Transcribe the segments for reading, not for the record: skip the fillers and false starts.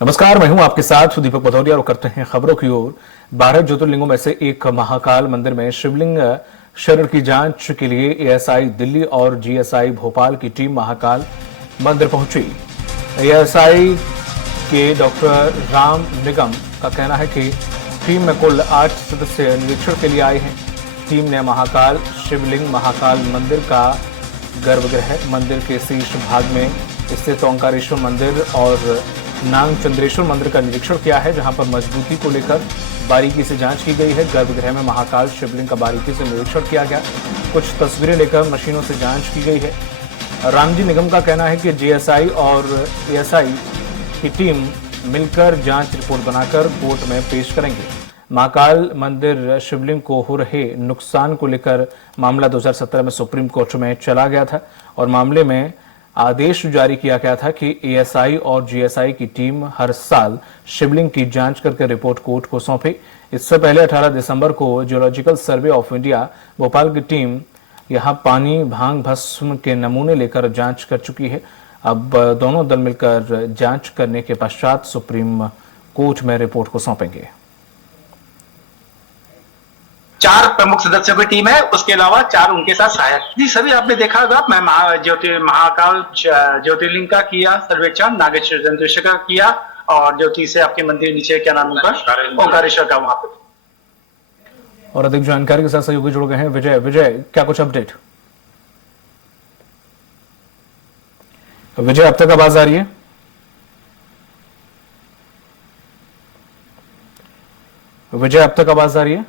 नमस्कार, मैं हूं आपके साथ दीपक भदौरिया और करते हैं खबरों की ओर। 12 ज्योतिर्लिंगों में से एक महाकाल मंदिर में शिवलिंग शरण की जांच के लिए एएसआई दिल्ली और जीएसआई भोपाल की टीम महाकाल मंदिर पहुंची। एएसआई के डॉक्टर राम निगम का कहना है कि टीम में कुल 8 सदस्य निरीक्षण के लिए आए हैं। टीम ने महाकाल शिवलिंग महाकाल मंदिर का गर्भगृह, मंदिर के शीर्ष भाग में स्थित ओंकारेश्वर मंदिर और नाग चंद्रेश्वर मंदिर का निरीक्षण किया है, जहां पर मजबूती को लेकर बारीकी से जांच की गई है। गर्भगृह में महाकाल शिवलिंग का बारीकी से निरीक्षण किया गया, कुछ तस्वीरें लेकर मशीनों से जांच की गई है। रामजी निगम का कहना है कि जीएसआई और एएसआई की टीम मिलकर जांच रिपोर्ट बनाकर कोर्ट में पेश करेंगे। महाकाल मंदिर शिवलिंग को हो रहे नुकसान को लेकर मामला 2017 में सुप्रीम कोर्ट में चला गया था और मामले में आदेश जारी किया गया था कि एएसआई और जीएसआई की टीम हर साल शिवलिंग की जांच करके रिपोर्ट कोर्ट को सौंपे। इससे पहले 18 दिसंबर को geological survey of India Bhopal की टीम यहां पानी, भांग, भस्म के नमूने लेकर जांच कर चुकी है। अब दोनों दल मिलकर जांच करने के पश्चात सुप्रीम कोर्ट में रिपोर्ट को सौंपेंगे। 4 प्रमुख सदस्यों की टीम है, उसके अलावा 4 उनके साथ सहायक। जी सभी आपने देखा होगा। मैं महाकाल ज्योतिर्लिंग का किया सर्वेक्षण, नागेश्वर चंद्रेश्वर का किया और जो तीसरे आपके मंदिर नीचे क्या नाम उनका, ओंकारेश्वर का वहां पे। और अधिक जानकारी के साथ सहयोगी जुड़ गए हैं विजय, क्या कुछ अपडेट? विजय, अब तक आवाज आ रही है? विजय, अब तक आवाज आ रही है?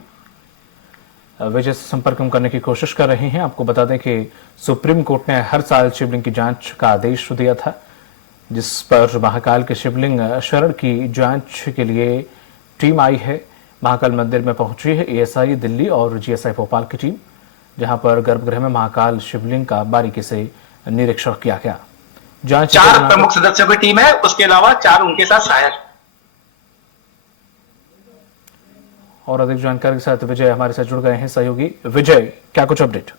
विजय से संपर्क हम करने की कोशिश कर रहे हैं। आपको बता दें कि सुप्रीम कोर्ट ने हर साल शिवलिंग की जांच का आदेश दिया था, जिस पर महाकाल के शिवलिंग शरण की जांच के लिए टीम आई है। महाकाल मंदिर में पहुंची है एएसआई दिल्ली और जीएसआई भोपाल की टीम, जहां पर गर्भगृह में महाकाल शिवलिंग का बारीकी से निरीक्षण किया गया। जांच 4 प्रमुख सदस्यों की टीम है, उसके अलावा 4 उनके साथ सहायक। और अधिक जानकारी के साथ विजय हमारे साथ जुड़ गए हैं। सहयोगी विजय, क्या कुछ अपडेट?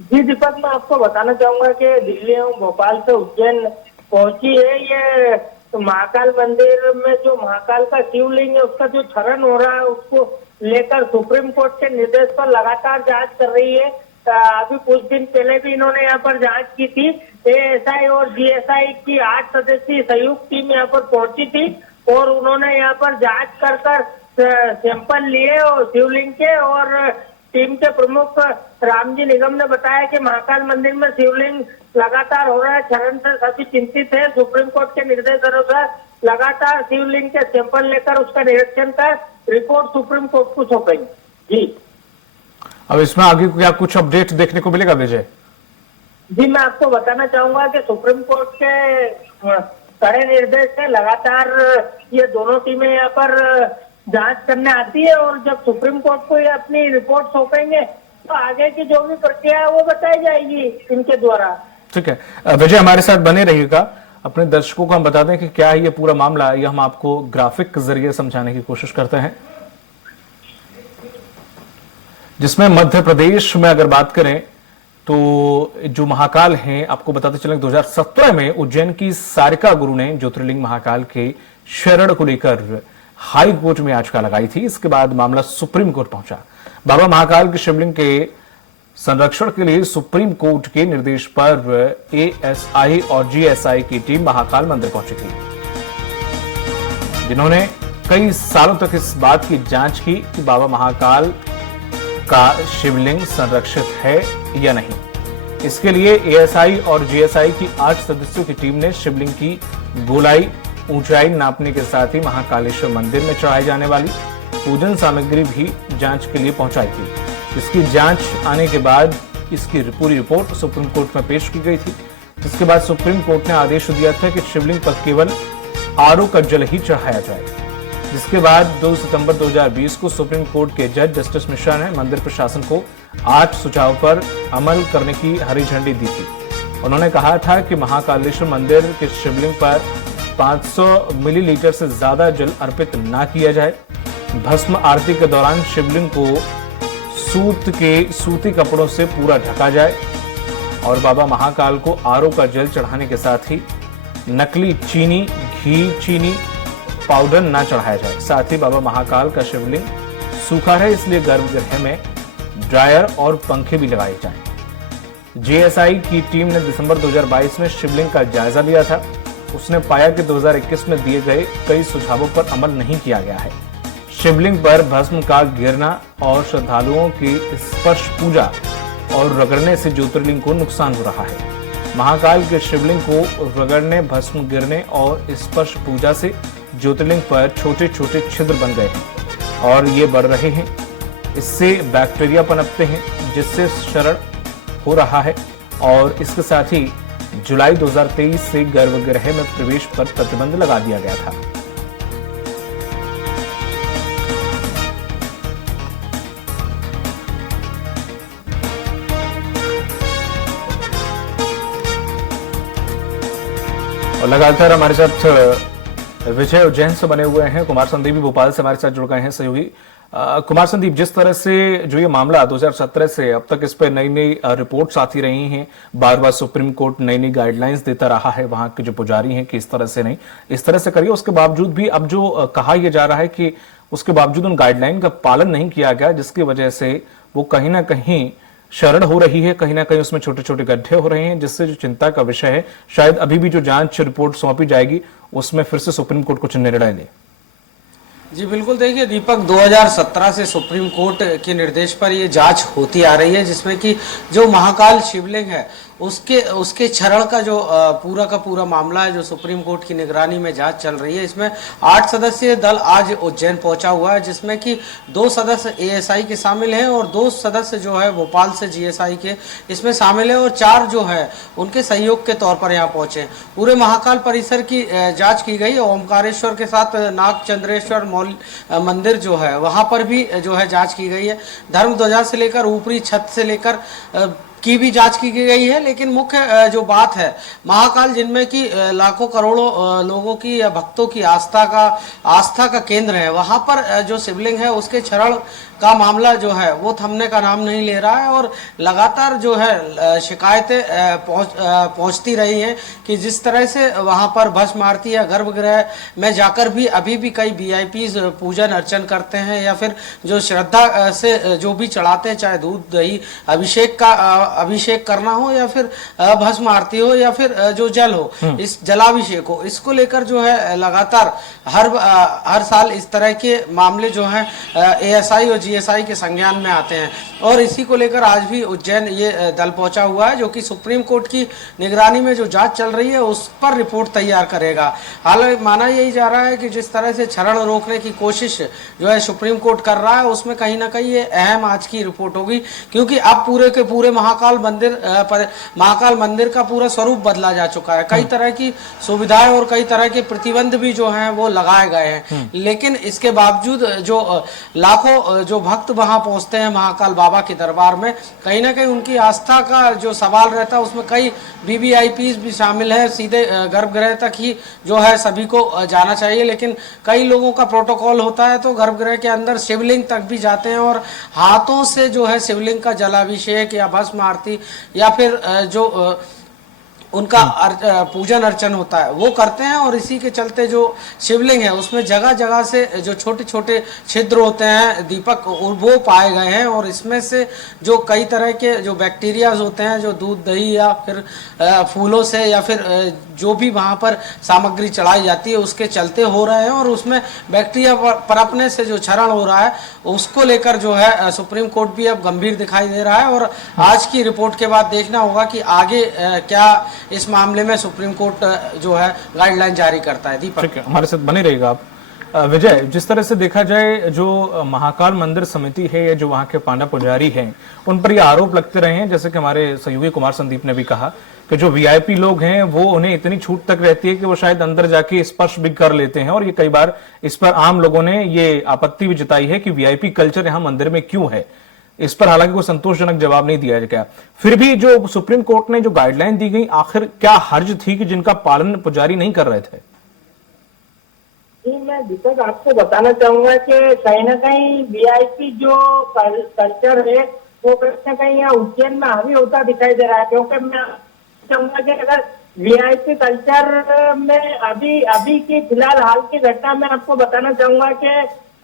जी दीपक, मैं आपको बताना चाहूंगा कि दिल्ली एवं भोपाल से उज्जैन पहुंची है ये महाकाल मंदिर में। जो महाकाल का शिवलिंग है उसका जो क्षरण हो रहा है उसको लेकर सुप्रीम कोर्ट के निर्देश पर लगातार जांच कर रही है। अभी कुछ दिन पहले भी इन्होंने यहाँ पर जांच की थी। एएसआई और जीएसआई की 8 सदस्यीय संयुक्त टीम यहाँ पर पहुंची थी और उन्होंने यहाँ पर जांच कर सैंपल लिए और शिवलिंग के। और टीम के प्रमुख रामजी निगम ने बताया कि महाकाल मंदिर में शिवलिंग लगातार हो रहा है क्षरण से सभी चिंतित है। सुप्रीम कोर्ट के निर्देश अनुसार लगातार शिवलिंग के सैंपल लेकर उसका निरीक्षण कर रिपोर्ट सुप्रीम कोर्ट को सौंपेंगे। जी, अब इसमें आगे क्या कुछ अपडेट देखने को मिलेगा विजय? जी, मैं आपको बताना चाहूंगा कि सुप्रीम कोर्ट के कड़े निर्देश है। लगातार ये दोनों टीमें यहाँ पर जांच करने आती है और जब सुप्रीम कोर्ट को ये अपनी रिपोर्ट सौंपेंगे तो आगे की जो भी प्रक्रिया है वो बताई जाएगी इनके द्वारा। ठीक है विजय, हमारे साथ बने रहिएगा। अपने दर्शकों को हम बता दें कि क्या है ये पूरा मामला, ये हम आपको ग्राफिक के जरिए समझाने की कोशिश करते हैं, जिसमें मध्य प्रदेश में अगर बात करें तो जो महाकाल हैं, आपको बताते चलें 2017 में उज्जैन की सारिका गुरु ने ज्योतिर्लिंग महाकाल के शरण को लेकर हाई कोर्ट में याचिका लगाई थी। इसके बाद मामला सुप्रीम कोर्ट पहुंचा। बाबा महाकाल के शिवलिंग के संरक्षण के लिए सुप्रीम कोर्ट के निर्देश पर एएसआई और जीएसआई की टीम महाकाल मंदिर पहुंची थी, जिन्होंने कई सालों तक इस बात की जांच की कि बाबा महाकाल का शिवलिंग संरक्षित है या नहीं। इसके लिए एएसआई और जीएसआई की 8 सदस्यों की टीम ने शिवलिंग की गोलाई, ऊंचाई नापने के साथ ही महाकालेश्वर मंदिर में चढ़ाई जाने वाली पूजन सामग्री भी जांच के लिए पहुंचाई थी। इसकी जांच आने के बाद इसकी पूरी रिपोर्ट सुप्रीम कोर्ट में पेश की गई थी। इसके बाद सुप्रीम कोर्ट ने आदेश दिया था कि शिवलिंग पर केवल आरओ का जल ही चढ़ाया जाए, जिसके बाद 2 सितंबर 2020 को सुप्रीम कोर्ट के जज जस्टिस मिश्रा ने मंदिर प्रशासन को 8 सुझाव पर अमल करने की हरी झंडी दी थी। उन्होंने कहा था कि महाकालेश्वर मंदिर के शिवलिंग पर 500 मिलीलीटर से ज्यादा जल अर्पित ना किया जाए। भस्म आरती के दौरान शिवलिंग को सूती कपड़ों से पूरा ढका जाए और बाबा महाकाल को आरओ का जल चढ़ाने के साथ ही नकली चीनी, घी चीनी पाउडर ना चढ़ाया जाए। साथ ही बाबा महाकाल का शिवलिंग सूखा है, इसलिए गर्भगृह में ड्रायर और पंखे भी लगाए जाएं। जीएसआई की टीम ने दिसंबर 2022 में शिवलिंग का जायजा लिया था। उसने पाया कि 2021 में दिए गए कई सुझावों पर अमल नहीं किया गया है। शिवलिंग पर भस्म का गिरना और श्रद्धालुओं की स्पर्श पूजा और रगड़ने से ज्योतिर्लिंग को नुकसान हो रहा है। महाकाल के शिवलिंग को रगड़ने, भस्म गिरने और स्पर्श पूजा से ज्योतिर्लिंग पर छोटे छोटे छिद्र बन गए हैं और ये बढ़ रहे हैं। इससे बैक्टीरिया पनपते हैं, जिससे क्षरण हो रहा है। और इसके साथ ही जुलाई 2023 से गर्भगृह में प्रवेश पर प्रतिबंध लगा दिया गया था। और लगातार हमारे साथ विजय उज्जैन से बने हुए हैं, कुमार संदीप भी भोपाल से हमारे साथ जुड़ गए हैं सहयोगी। कुमार संदीप, जिस तरह से जो ये मामला 2017 से अब तक इस पर नई नई रिपोर्ट्स आती रही हैं, बार बार सुप्रीम कोर्ट नई नई गाइडलाइंस देता रहा है वहां के जो पुजारी हैं कि इस तरह से नहीं, इस तरह से करिए, उसके बावजूद भी अब जो कहा यह जा रहा है कि उसके बावजूद उन गाइडलाइन का पालन नहीं किया गया, जिसकी वजह से वो कहीं ना कहीं शरण हो रही है, कहीं ना कहीं उसमें छोटे छोटे गड्ढे हो रहे हैं, जिससे जो चिंता का विषय है, शायद अभी भी जो जांच रिपोर्ट सौंपी जाएगी उसमें फिर से सुप्रीम कोर्ट कुछ निर्णय ले। जी बिल्कुल, देखिए दीपक, 2017 से सुप्रीम कोर्ट के निर्देश पर ये जांच होती आ रही है, जिसमें कि जो महाकाल शिवलिंग है उसके क्षरण का जो पूरा मामला है, जो सुप्रीम कोर्ट की निगरानी में जांच चल रही है। इसमें 8 सदस्यीय दल आज उज्जैन पहुंचा हुआ है, जिसमें कि 2 सदस्य एएसआई के शामिल हैं और 2 सदस्य जो है भोपाल से जीएसआई के इसमें शामिल है और 4 जो है उनके सहयोग के तौर पर यहाँ पहुंचे। पूरे महाकाल परिसर की जांच की गई। ओमकारेश्वर के साथ नागचंद्रेश्वर मंदिर जो है वहां पर भी जो है जांच की गई है। धर्म ध्वजा से लेकर ऊपरी छत से लेकर की भी जांच की गई है। लेकिन मुख्य जो बात है, महाकाल जिनमें कि लाखों करोड़ों लोगों की या भक्तों की आस्था का केंद्र है, वहां पर जो शिवलिंग है उसके क्षरण का मामला जो है वो थमने का नाम नहीं ले रहा है और लगातार जो है शिकायतें पहुंचती रही हैं कि जिस तरह से वहां पर भस्म आरती या गर्भगृह में जाकर भी अभी भी कई वीआईपीज पूजन अर्चन करते हैं या फिर जो श्रद्धा से जो भी चढ़ाते हैं, चाहे दूध दही अभिषेक करना हो या फिर भस्म आरती हो या फिर जो जल हो, इस जलाभिषेक हो, इसको लेकर जो है लगातार हर साल इस तरह के मामले जो हैं एएसआई और जीएसआई के संज्ञान में आते हैं और इसी को लेकर आज भी उज्जैन ये दल पहुंचा हुआ है, जो कि सुप्रीम कोर्ट की निगरानी में जो जांच चल रही है उस पर रिपोर्ट तैयार करेगा। हालांकि माना यही जा रहा है कि जिस तरह से क्षरण रोकने की कोशिश जो है सुप्रीम कोर्ट कर रहा है, उसमें कहीं ना कहीं ये अहम आज की रिपोर्ट होगी, क्योंकि अब पूरे के पूरे महाकाल मंदिर का पूरा स्वरूप बदला जा चुका है। कई तरह की सुविधाएं और कई तरह के प्रतिबंध भी जो हैं वो लगाए गए हैं, लेकिन इसके बावजूद जो लाखों जो भक्त वहां पहुंचते हैं महाकाल बाबा के दरबार में, कहीं ना कहीं उनकी आस्था का जो सवाल रहता है उसमें कई वीवीआईपीज भी शामिल है। सीधे गर्भगृह तक ही जो है सभी को जाना चाहिए, लेकिन कई लोगों का प्रोटोकॉल होता है तो गर्भगृह के अंदर शिवलिंग तक भी जाते हैं और हाथों से जो है शिवलिंग का जलाभिषेक या भस्म आरती या फिर जो उनका पूजन अर्चन होता है वो करते हैं। और इसी के चलते जो शिवलिंग है उसमें जगह जगह से जो छोटे छोटे छिद्र होते हैं दीपक, वो पाए गए हैं और इसमें से जो कई तरह के जो बैक्टीरियाज होते हैं जो दूध दही या फिर फूलों से या फिर जो भी वहाँ पर सामग्री चढ़ाई जाती है उसके चलते हो रहे हैं और उसमें बैक्टीरिया पनपने से जो क्षरण हो रहा है उसको लेकर जो है सुप्रीम कोर्ट भी अब गंभीर दिखाई दे रहा है। और आज की रिपोर्ट के बाद देखना होगा कि आगे क्या इस मामले में सुप्रीम कोर्ट जो है गाइडलाइन जारी करता है। दीपक, ठीक है, हमारे साथ बने रहेगा आप। विजय, जिस तरह से देखा जाए जो महाकाल मंदिर समिति है या जो वहां के पांडा पुजारी हैं उन पर ये आरोप लगते रहे हैं, जैसे कि हमारे सहयोगी कुमार संदीप ने भी कहा कि जो वीआईपी लोग हैं वो उन्हें इतनी छूट तक रहती है कि वो शायद अंदर जाके स्पर्श भी कर लेते हैं और ये कई बार इस पर आम लोगों ने ये आपत्ति भी जताई है कि वीआईपी कल्चर यहाँ मंदिर में क्यों है। इस पर हालांकि कोई संतोषजनक जवाब नहीं दिया गया। फिर भी जो सुप्रीम कोर्ट ने जो गाइडलाइन दी गई, आखिर क्या हर्ज थी कि जिनका पालन पुजारी नहीं कर रहे थे? जी, मैं दीपक आपको बताना चाहूंगा कि कहीं ना कहीं वीआईपी जो कल्चर है वो कहीं ना कहीं यहाँ उज्जैन में हावी होता दिखाई दे रहा है, क्योंकि मैं चाहूंगा कि अगर वीआईपी कल्चर में अभी अभी की फिलहाल हाल की घटना में आपको बताना चाहूंगा कि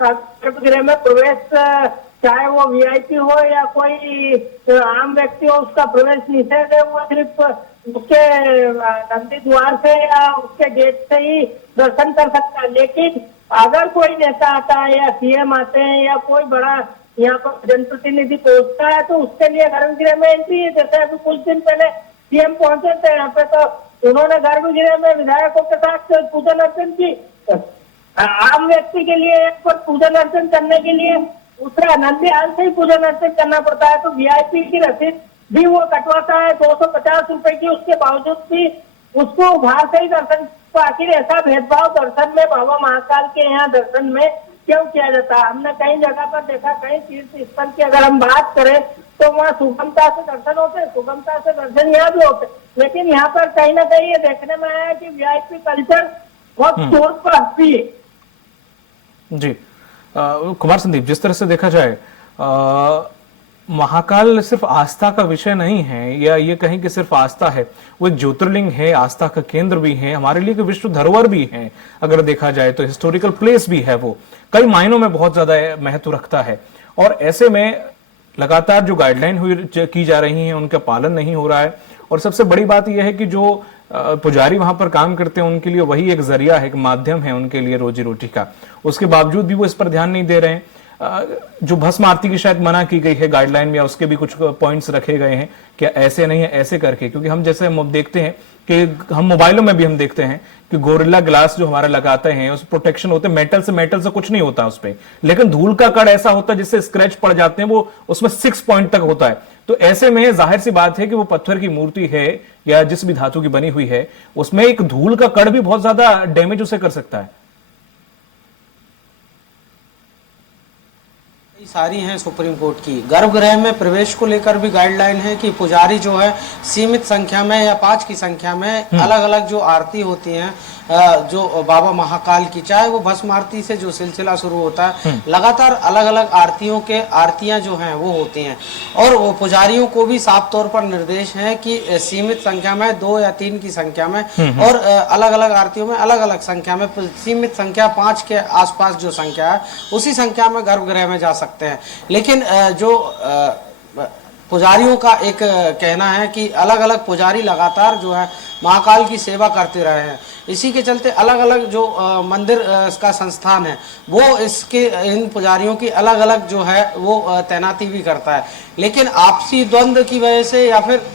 गर्भगृह में प्रवेश चाहे वो वीआईपी हो या कोई आम व्यक्ति हो, उसका प्रवेश निषेध है। वो सिर्फ उसके नंदी द्वार से या उसके गेट से ही दर्शन कर सकता है। लेकिन अगर कोई नेता आता है या सीएम आते हैं या कोई बड़ा यहाँ पर जनप्रतिनिधि पहुंचता है तो उसके लिए गर्भगृह में एंट्री है। जैसे अभी कुछ दिन पहले सीएम पहुंचे थे यहाँ पे, तो उन्होंने गर्भगृह में विधायकों के साथ पूजन अर्चन की। आम व्यक्ति के लिए एक पर पूजन अर्चन करने के लिए दूसरा नंदीहाल से ही पूजन अर्चन करना पड़ता है। तो वीआईपी की रसीद भी वो कटवाता है 250 रुपए की, उसके बावजूद भी उसको बाहर से ही दर्शन। तो आखिर ऐसा भेदभाव दर्शन में, बाबा महाकाल के यहाँ दर्शन में क्यों किया जाता है? हमने कई जगह पर देखा, कई तीर्थ स्थल की अगर हम बात करें तो वहाँ सुगमता से दर्शन होते हैं, सुगमता से दर्शन यहाँ भी होते हैं। लेकिन यहाँ पर कहीं ना कहीं ये देखने में आया कि वीआईपी कल्चर बहुत तौर पर हस्ती है। जी कुमार संदीप, जिस तरह से देखा जाए महाकाल सिर्फ आस्था का विषय नहीं है, या ये कहें कि सिर्फ आस्था है, वो एक ज्योतिर्लिंग है, आस्था का केंद्र भी है, हमारे लिए विश्व धरोहर भी है। अगर देखा जाए तो हिस्टोरिकल प्लेस भी है, वो कई मायनों में बहुत ज्यादा महत्व रखता है। और ऐसे में लगातार जो गाइडलाइन की जा रही है उनका पालन नहीं हो रहा है। और सबसे बड़ी बात यह है कि जो पुजारी वहां पर काम करते हैं उनके लिए वही एक जरिया है, एक माध्यम है उनके लिए रोजी रोटी का। उसके बावजूद भी वो इस पर ध्यान नहीं दे रहे हैं। जो भस्म आरती की शायद मना की गई है गाइडलाइन में, उसके भी कुछ पॉइंट्स रखे गए हैं कि ऐसे नहीं है, ऐसे करके। क्योंकि हम जैसे हम देखते हैं कि हम मोबाइलों में भी हम देखते हैं कि गोरिल्ला ग्लास जो हमारा लगाते हैं उस प्रोटेक्शन होते हैं, मेटल से कुछ नहीं होता उस पर, लेकिन धूल का कण ऐसा होता है जिससे स्क्रैच पड़ जाते हैं, वो उसमें 6 पॉइंट तक होता है। तो ऐसे में जाहिर सी बात है कि वो पत्थर की मूर्ति है या जिस भी धातु की बनी हुई है, उसमें एक धूल का कण भी बहुत ज्यादा डैमेज उसे कर सकता है। सारी हैं सुप्रीम कोर्ट की। गर्भगृह में प्रवेश को लेकर भी गाइडलाइन है कि पुजारी जो है सीमित संख्या में या 5 की संख्या में अलग अलग जो आरती होती हैं जो बाबा महाकाल की, चाहे वो भस्म आरती से जो सिलसिला शुरू होता है, लगातार अलग अलग आरतियां जो हैं वो होती हैं। और वो पुजारियों को भी साफ तौर पर निर्देश है कि सीमित संख्या में 2 या 3 की संख्या में और अलग अलग आरतियों में अलग अलग संख्या में, सीमित संख्या 5 के आसपास जो संख्या है उसी संख्या में गर्भगृह में जा सकते हैं। लेकिन जो पुजारियों का एक कहना है कि अलग अलग पुजारी लगातार जो है महाकाल की सेवा करते रहे हैं। इसी के चलते अलग अलग जो मंदिर का संस्थान है वो इन पुजारियों की अलग अलग जो है वो तैनाती भी करता है। लेकिन आपसी द्वंद्व की वजह से या फिर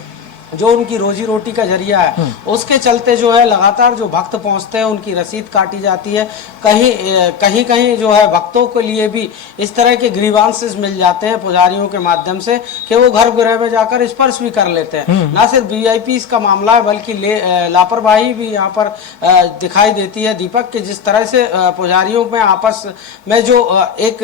जो उनकी रोजी रोटी का जरिया है उसके चलते जो है लगातार जो भक्त पहुंचते हैं उनकी रसीद काटी जाती है। कहीं कहीं जो है भक्तों के लिए भी इस तरह के ग्रीवांसेस मिल जाते हैं पुजारियों के माध्यम से कि वो गर्भगृह में जाकर स्पर्श भी कर लेते हैं। ना सिर्फ वीआईपी का मामला है बल्कि लापरवाही भी यहाँ पर दिखाई देती है दीपक के। जिस तरह से पुजारियों में आपस में जो एक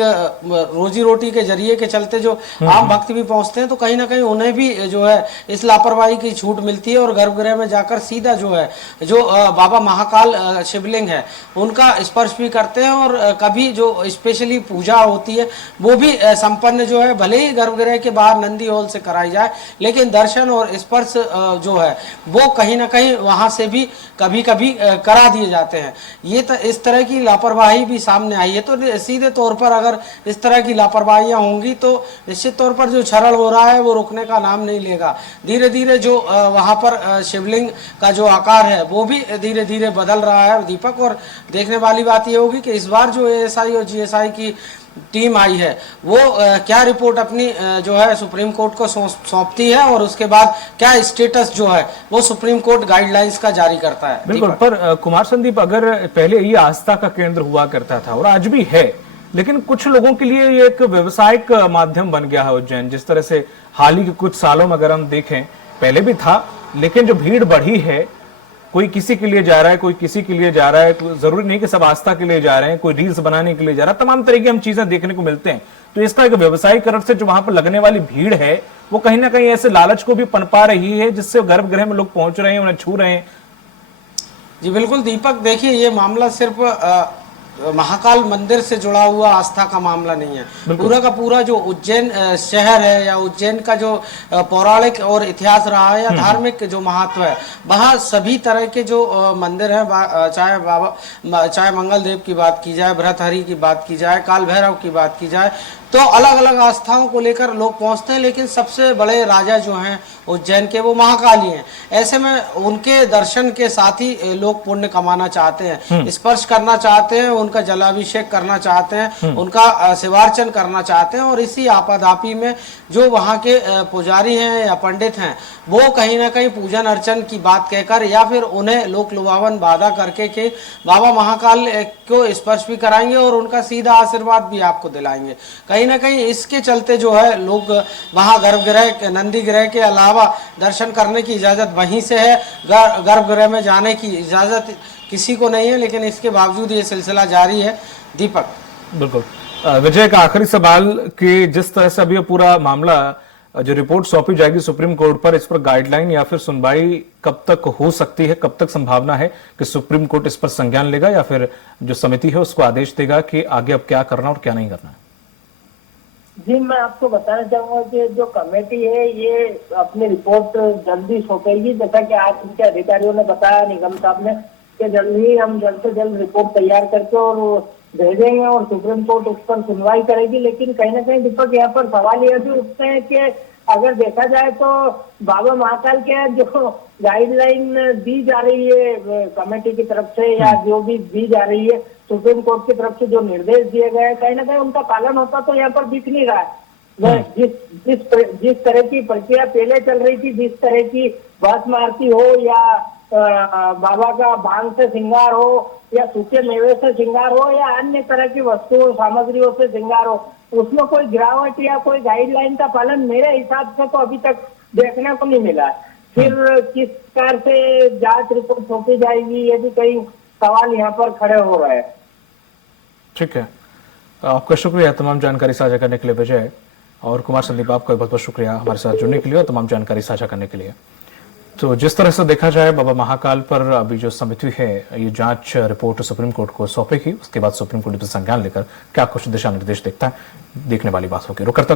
रोजी रोटी के जरिए के चलते जो आम भक्त भी पहुंचते हैं तो कहीं ना कहीं उन्हें भी जो है इस लापरवाही की छूट मिलती है और गर्भगृह में जाकर सीधा जो है जो बाबा महाकाल शिवलिंग है उनका स्पर्श भी करते हैं। और कभी जो स्पेशली पूजा होती है वो भी संपन्न जो है भले ही गर्भगृह के बाहर नंदी हॉल से कराई जाए, लेकिन दर्शन और स्पर्श जो है वो कहीं ना कहीं वहां से भी कभी कभी करा दिए जाते हैं। ये इस तरह की लापरवाही भी सामने आई है। तो सीधे तौर पर अगर इस तरह की लापरवाहियां होंगी तो निश्चित तौर पर जो क्षरण हो रहा है वो रुकने का नाम नहीं लेगा। धीरे धीरे जो वहां पर शिवलिंग का जो आकार है वो भी धीरे धीरे बदल रहा है दीपक। और देखने वाली बात ये होगी कि इस बार जो एएसआई और जीएसआई की टीम आई है वो क्या रिपोर्ट अपनी जो है सुप्रीम कोर्ट को सौंपती है और उसके बाद क्या स्टेटस जो है वो सुप्रीम कोर्ट गाइडलाइंस का जारी करता है। बिल्कुल, पर कुमार संदीप, अगर पहले ये आस्था का केंद्र हुआ करता था और आज भी है, लेकिन कुछ लोगों के लिए ये एक व्यवसायिक माध्यम बन गया है उज्जैन। जिस तरह से हाल ही के कुछ सालों में अगर हम देखें, पहले भी था, लेकिन जो भीड़ बढ़ी है, कोई किसी के लिए जा रहा है, कोई किसी के लिए जा रहा है, जरूरी नहीं कि सब आस्था के लिए जा रहे हैं, कोई रील्स बनाने के लिए जा रहा है, तमाम तरह की हम चीजें देखने को मिलते हैं। तो इसका एक व्यवसायीकरण से जो वहां पर लगने वाली भीड़ है वो कहीं ना कहीं ऐसे लालच को भी पनपा रही है जिससे गर्भगृह में लोग पहुंच रहे हैं, उन्हें छू रहे हैं। जी बिल्कुल दीपक, देखिए ये मामला सिर्फ महाकाल मंदिर से जुड़ा हुआ आस्था का मामला नहीं है। पूरा का पूरा जो उज्जैन शहर है या उज्जैन का जो पौराणिक और इतिहास रहा है या धार्मिक जो महत्व है, वहाँ सभी तरह के जो मंदिर हैं, चाहे मंगल देव की बात की जाए, भृतहरि की बात की जाए, काल भैरव की बात की जाए, तो अलग अलग आस्थाओं को लेकर लोग पहुंचते हैं। लेकिन सबसे बड़े राजा जो हैं उज्जैन के, वो महाकाली हैं। ऐसे में उनके दर्शन के साथ ही लोग पुण्य कमाना चाहते हैं, स्पर्श करना चाहते हैं, उनका जलाभिषेक करना चाहते हैं, उनका शिवार्चन करना चाहते हैं। और इसी आपाधापी में जो वहाँ के पुजारी हैं या पंडित हैं, वो कहीं ना कहीं पूजन अर्चन की बात कहकर या फिर उन्हें लोक लुभावन वादा करके कि बाबा महाकाल को स्पर्श भी कराएंगे और उनका सीधा आशीर्वाद भी आपको दिलाएंगे। कहीं ना कहीं इसके चलते जो है लोग वहाँ गर्भगृह, नंदी गृह के अलावा दर्शन करने की इजाज़त वहीं से है, गर्भगृह में जाने की इजाज़त किसी को नहीं है। लेकिन इसके बावजूद ये सिलसिला जारी है। दीपक, बिल्कुल। विजय, का आखिरी सवाल कि जिस तरह से अभी ये पूरा मामला जो रिपोर्ट सौंपी जाएगी सुप्रीम कोर्ट पर, इस पर गाइडलाइन या फिर सुनवाई कब तक हो सकती है, कब तक संभावना है कि सुप्रीम कोर्ट इस पर संज्ञान लेगा या फिर जो समिति है उसको आदेश देगा कि आगे अब क्या करना और क्या नहीं करना है? जी, मैं आपको बताना चाहूंगा कि जो कमेटी है ये अपनी रिपोर्ट जल्दी सौंपेगी। जैसा कि आज उनके अधिकारियों ने बताया, निगम साहब ने, कि जल्दी हम जल्द से जल्द रिपोर्ट तैयार करके और भेजेंगे और सुप्रीम कोर्ट उस पर सुनवाई करेगी। लेकिन कहीं ना कहीं दीपक, यहाँ पर सवाल यह भी उठते हैं कि अगर देखा जाए तो बाबा महाकाल के जो गाइडलाइन दी जा रही है कमेटी की तरफ से या जो भी दी जा रही है सुप्रीम कोर्ट की तरफ से, जो निर्देश दिए गए हैं, कहीं ना कहीं उनका पालन होता तो यहाँ पर दिख नहीं रहा है। जिस तरह की प्रक्रिया पहले चल रही थी, जिस तरह की भस्म आरती हो या बाबा का भांग से श्रृंगार हो या सूखे मेवे से श्रृंगार हो या अन्य तरह की वस्तुओं सामग्रियों से श्रृंगार हो, उसमें कोई गिरावट या कोई गाइडलाइन का पालन मेरे हिसाब से तो अभी तक देखने को नहीं मिला। फिर किस प्रकार से जांच रिपोर्ट सौंपी जाएगी, ये भी कई सवाल यहाँ पर खड़े हो रहे हैं। ठीक है, आपका शुक्रिया तमाम जानकारी साझा करने के लिए विजय, और कुमार संदीप आपका बहुत बहुत शुक्रिया हमारे साथ जुड़ने के लिए और तमाम जानकारी साझा करने के लिए। तो जिस तरह से देखा जाए बाबा महाकाल पर अभी जो समिति है ये जांच रिपोर्ट सुप्रीम कोर्ट को सौंपेगी, उसके बाद सुप्रीम कोर्ट इस पर संज्ञान लेकर क्या कुछ दिशा निर्देश देखता है, देखने वाली बात होगी। रुक करता